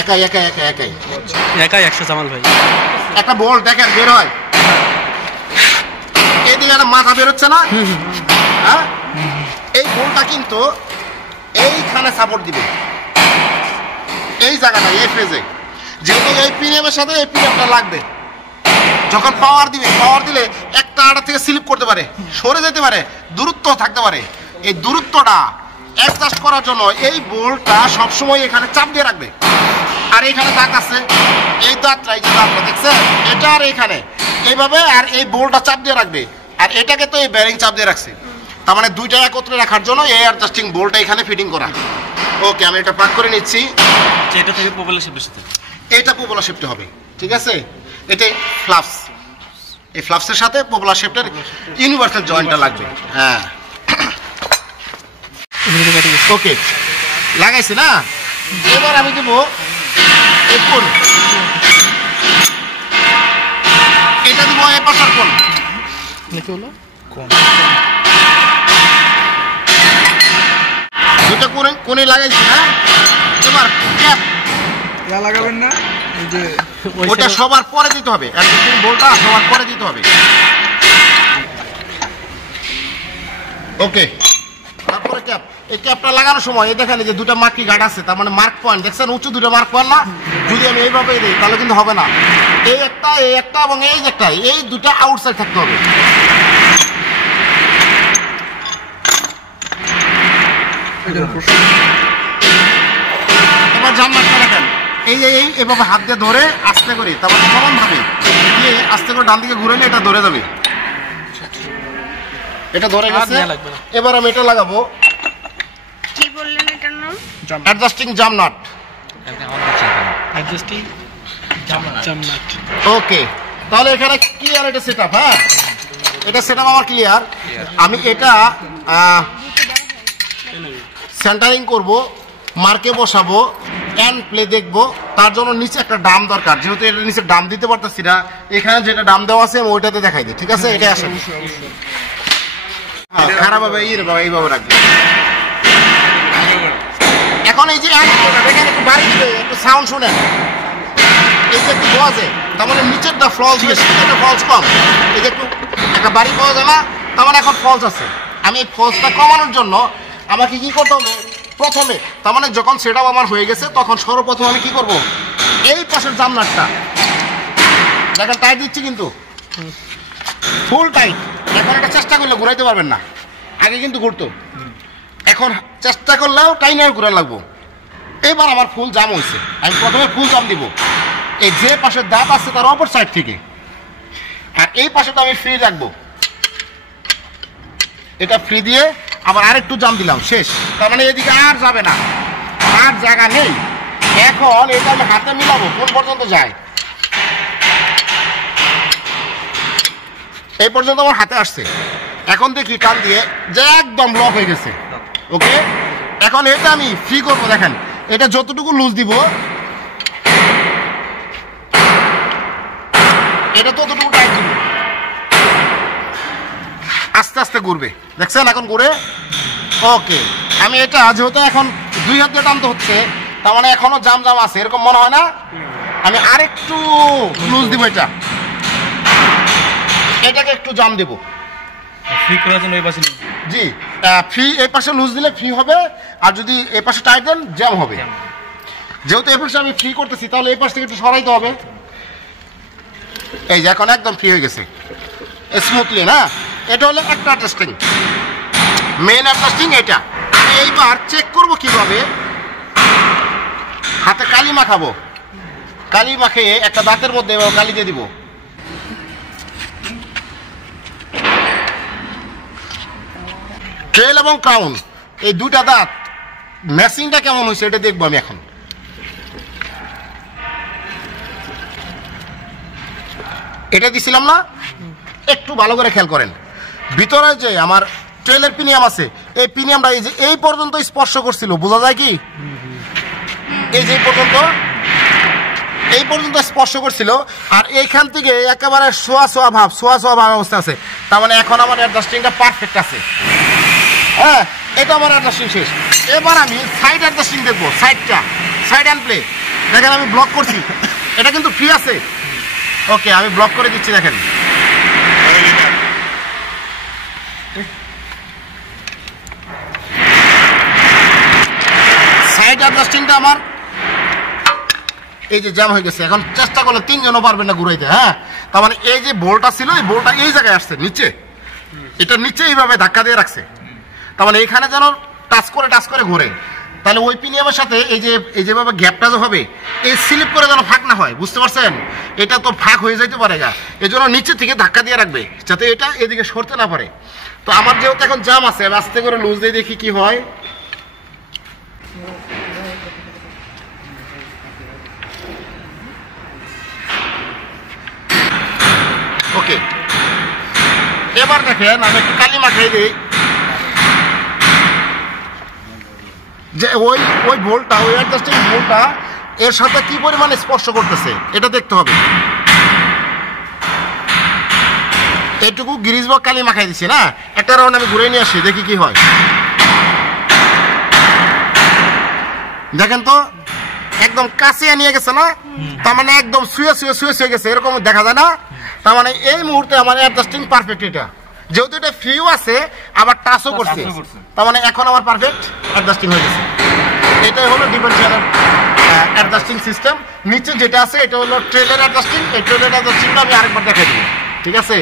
একাই একাই একাই একাই একাই 100 জামাল ভাই। একটা বোল্ট দেখেন বের হয়, এইদিকে একটা মাথা বেরোচ্ছে না? হ্যাঁ, এই বোল্টটা কিন্তু এইখানে সাপোর্ট দিবে, এই জায়গাটা, এই ফেজে, যেহেতু এই পিনিয়ামের সাথে এই পিনিয়ামটা লাগবে। যখন পাওয়ার দিবে, পাওয়ার দিলে একটা আড়া থেকে স্লিপ করতে পারে, সরে যেতে পারে, দূরত্ব থাকতে পারে। এই দূরত্বটা অ্যাডজাস্ট করার জন্য এই বোল্টটা সবসময় এখানে চাপ দিয়ে রাখবে। আর এইখানে দাঁত আছে, এই দাঁতটা, এই যে দাঁতটা দেখছেন, এটা আর এইখানে এইভাবে, আর এই বোল্টটা চাপ দিয়ে রাখবে। আর এটাকে তো এই ব্যারিং চাপ দিয়ে রাখছে, তার মানে দুইটা একত্রে রাখার জন্য এই অ্যাডজাস্টিং বোল্টটা এখানে ফিটিং করা। ওকে, আমি এটা পাক করে নিচ্ছি। এটা থেকে পপুলার শেপের সাথে এইটা পপুলার শেপটা হবে, ঠিক আছে? এটাই ফ্লাপস, এই ফ্লাপসের সাথে পপুলার শেপটার ইউনিভার্সাল জয়েন্টটা লাগবে। হ্যাঁ, ওকে, লাগাইছি না? এবার আমি দেবো এই কোণ, এটা দেবো এই পাশার কোণ, দুটো কোণে লাগাইছি না? এবার ক্যাপ লাগাবেন না, ওটা সবার পরে দিতে হবে, অ্যাডজাস্টিং বোল্টটা সবার পরে দিতে হবে। ওকে, তারপরে ক্যাপ, এই ক্যাপটা লাগানোর সময় এই দেখেন যে দুটো মার্কি গার্ড আছে, তার মানে মার্ক পয়েন্ট দেখছেন, উঁচু দুটো মার্ক পয়েন্ট না? যদি আমি এইভাবে দিই তাহলে কিন্তু হবে না। এই একটা এবং এই একটা, এই দুটা আউটসাইড থাকতে হবে। এবার জানলাটা রাখেন, এই যে এভাবে হাত দিয়ে ধরে আস্তে করে, তারপর সমান ভাবে দিয়ে আস্তে করে ডান দিকে ঘুরে নিয়ে এটা ধরে যাবে। এটা ধরে গেছে, এবার আমি এটা লাগাবো। কি বললেন এটার নাম? অ্যাডজাস্টিং জাম নাট। অ্যাডজাস্টিং জাম নাট। ওকে, তাহলে এখানে ক্লিয়ার এটা সেটআপ। হ্যাঁ, এটা সেটআপ আমার ক্লিয়ার। আমি এটা সেন্টারিং করব, মার্কে বসাবো, এন্ড প্লে দেখবো। তার জন্য নিচে একটা ডাম দরকার, যেহেতু এটা নিচে ডাম দিতে পারতেছি না, এখানে যেটা ডাম দেওয়া আছে আমি ওইটাতে দেখাই দিই, ঠিক আছে? এটা আসে খারাপ হবে, এইভাবে রাখবে। এখন এই যে এখানে একটু বাড়ি দিবে, একটু সাউন্ড শুনেন, এই যে একটু বাজে, তার মানে নিচেরটা ফলস বেশি, এটা ফলস কম। এই যে একটু একটা বাড়ি পাওয়া যায় না, তার মানে এখন ফলস আছে। আমি এই ফলসটা কমানোর জন্য আমাকে কি করতে হবে? প্রথমে, তার মানে যখন সেটআপ আমার হয়ে গেছে, তখন সর্বপ্রথম আমি কি করব? এই পাশের জামনাটটা দেখেন টাইট দিচ্ছি, কিন্তু ফুল টাইট। এখন এটা চেষ্টা করলে ঘুরাইতে পারবেন না, আগে কিন্তু ঘুরতো, এখন চেষ্টা করলেও টাইনার ঘুরা লাগবো। এবার আমার ফুল জাম হয়েছে, আমি প্রথমে ফুল জাম দিব এই যে পাশের দাঁত আছে তার অপর সাইড থেকে, আর এই পাশেটা আমি ফ্রি রাখবো। এটা ফ্রি দিয়ে আবার আরেকটু জাম দিলাম, শেষ। তার মানে এদিকে আর যাবে না, আর জায়গা নেই। এখন এটা আমি হাতে মিলাবো, কোন পর্যন্ত যায়, এই পর্যন্ত আমার হাতে আসছে। এখন দেখি টান দিয়ে যে একদম লক হয়ে গেছে। ওকে, এখন এটা আমি ফ্রি করবো। দেখেন, এটা যতটুকু লুজ দিব এটা ততটুকু টাইট দিব, আস্তে আস্তে ঘুরবে। দেখছেন এখন ঘুরে। ওকে, আমি এটা যেহেতু এখন দুই হাত দিয়ে টানতে হচ্ছে, তার মানে এখনো জাম জাম আছে, এরকম মনে হয় না? আমি আরেকটু লুজ দিব, এটাকে একটু জাম দেব ফ্রি করার জন্য। এই পাশে জি, ফ্রি, এই পাশে লুজ দিলে ফ্রি হবে, আর যদি এই পাশে টাইট দেন জ্যাম হবে। যেহেতু এই পাশে আমি ফ্রি করতেছি, তাহলে এই পাশ থেকে একটু সরাইতে হবে। এই যে এখন একদম ফ্রি হয়ে গেছে স্মুথলি না? এটা হলো একটা অ্যাডজাস্টিং, মেইন অ্যাডজাস্টিং এটা। আমি এইবার চেক করব কিভাবে, হাতে কালি মাখাবো, কালি মাখিয়ে একটা দাঁতের মধ্যে কালি দিয়ে দিব। ট্রেল এবং ক্রাউন এই দুটা দাঁত ম্যাচিংটা কেমন হয়েছে এটা দেখবো আমি এখন। এটা দিছিলাম না, একটু ভালো করে খেয়াল করেন। ভিতরে যে আমার ট্রেলের পিনিয়াম আছে, এই পিনিয়ামটা এই যে এই পর্যন্ত স্পর্শ করছিল, বোঝা যায় কি? এই যে এই পর্যন্ত স্পর্শ করছিল, আর এইখান থেকে একেবারে সোয়া সোয়া ভাব অবস্থা আছে। তার মানে এখন আমার অ্যাডজাস্টিংটা পারফেক্ট আছে। হ্যাঁ, এটা আমার অ্যাডজাস্টিং শেষ। এবার আমি সাইড অ্যাডজাস্টিং দেখবো। সাইড হ্যান্ড প্লে দেখেন আমি ব্লক করছি, এটা কিন্তু ফ্রি আছে। ওকে আমি ব্লক করে দিচ্ছি, দেখেন সাইড অ্যাডজাস্টিংটা আমার এই যে জ্যাম হয়ে গেছে। এখন চেষ্টা করলে 3 জনও পারবেন না ঘুরাইতে। হ্যাঁ, তার মানে এই যে বোল্টটা ছিল, এই বোল্টটা এই জায়গায় আসছে নিচে, এটা নিচে এইভাবে ধাক্কা দিয়ে রাখছে। তার মানে এখানে যেন টাচ করে ঘুরে, তাহলে ওই পিনিয়ামের সাথে এই যেভাবে গ্যাপটা যে হবে, এই স্লিপ করে যেন ফাঁক না হয়, বুঝতে পারছেন? এটা তো ফাঁক হয়ে যাইতে পারে গা, এই জন্য নিচে থেকে ধাক্কা দিয়ে রাখবে যাতে এটা এদিকে সরতে না পারে। তো আমার যেহেতু এখন জাম আছে, আমি আস্তে করে লুজ দিয়ে দেখি কি হয়। ওকে, এবার দেখেন আমি একটু কালি মাখাই দিই যে ওই ভোল্টটা, ওই অ্যাডজাস্টিং ভোল্টটা এর সাথে কি পরিমাণে স্পর্শ করতেছে এটা দেখতে হবে। এইটুকু গ্রিজ বা কালি মাখাই দিচ্ছি না, একটা রাউন্ড আমি ঘুরে নিয়ে আসি, দেখি কি হয়। দেখেন তো একদম কাছে নিয়ে গেছে না, তার মানে একদম শুয়ে গেছে, এরকম দেখা যায় না। তার মানে এই মুহূর্তে আমার অ্যাডজাস্টিং পারফেক্ট, এটা যেহেতু এটা ফ্রিও আছে আবার টাচও করছে, তার মানে এখন আমার পারফেক্ট অ্যাডজাস্টিং হয়ে গেছে। এটাই হলো ডিফারেন্সিয়াল অ্যাডজাস্টিং সিস্টেম। নিচে যেটা আছে এটা হলো ট্রেলের অ্যাডজাস্টিং, এই ট্রেলের অ্যাডজাস্টিংটা আমি আরেকবার দেখাই দিব, ঠিক আছে?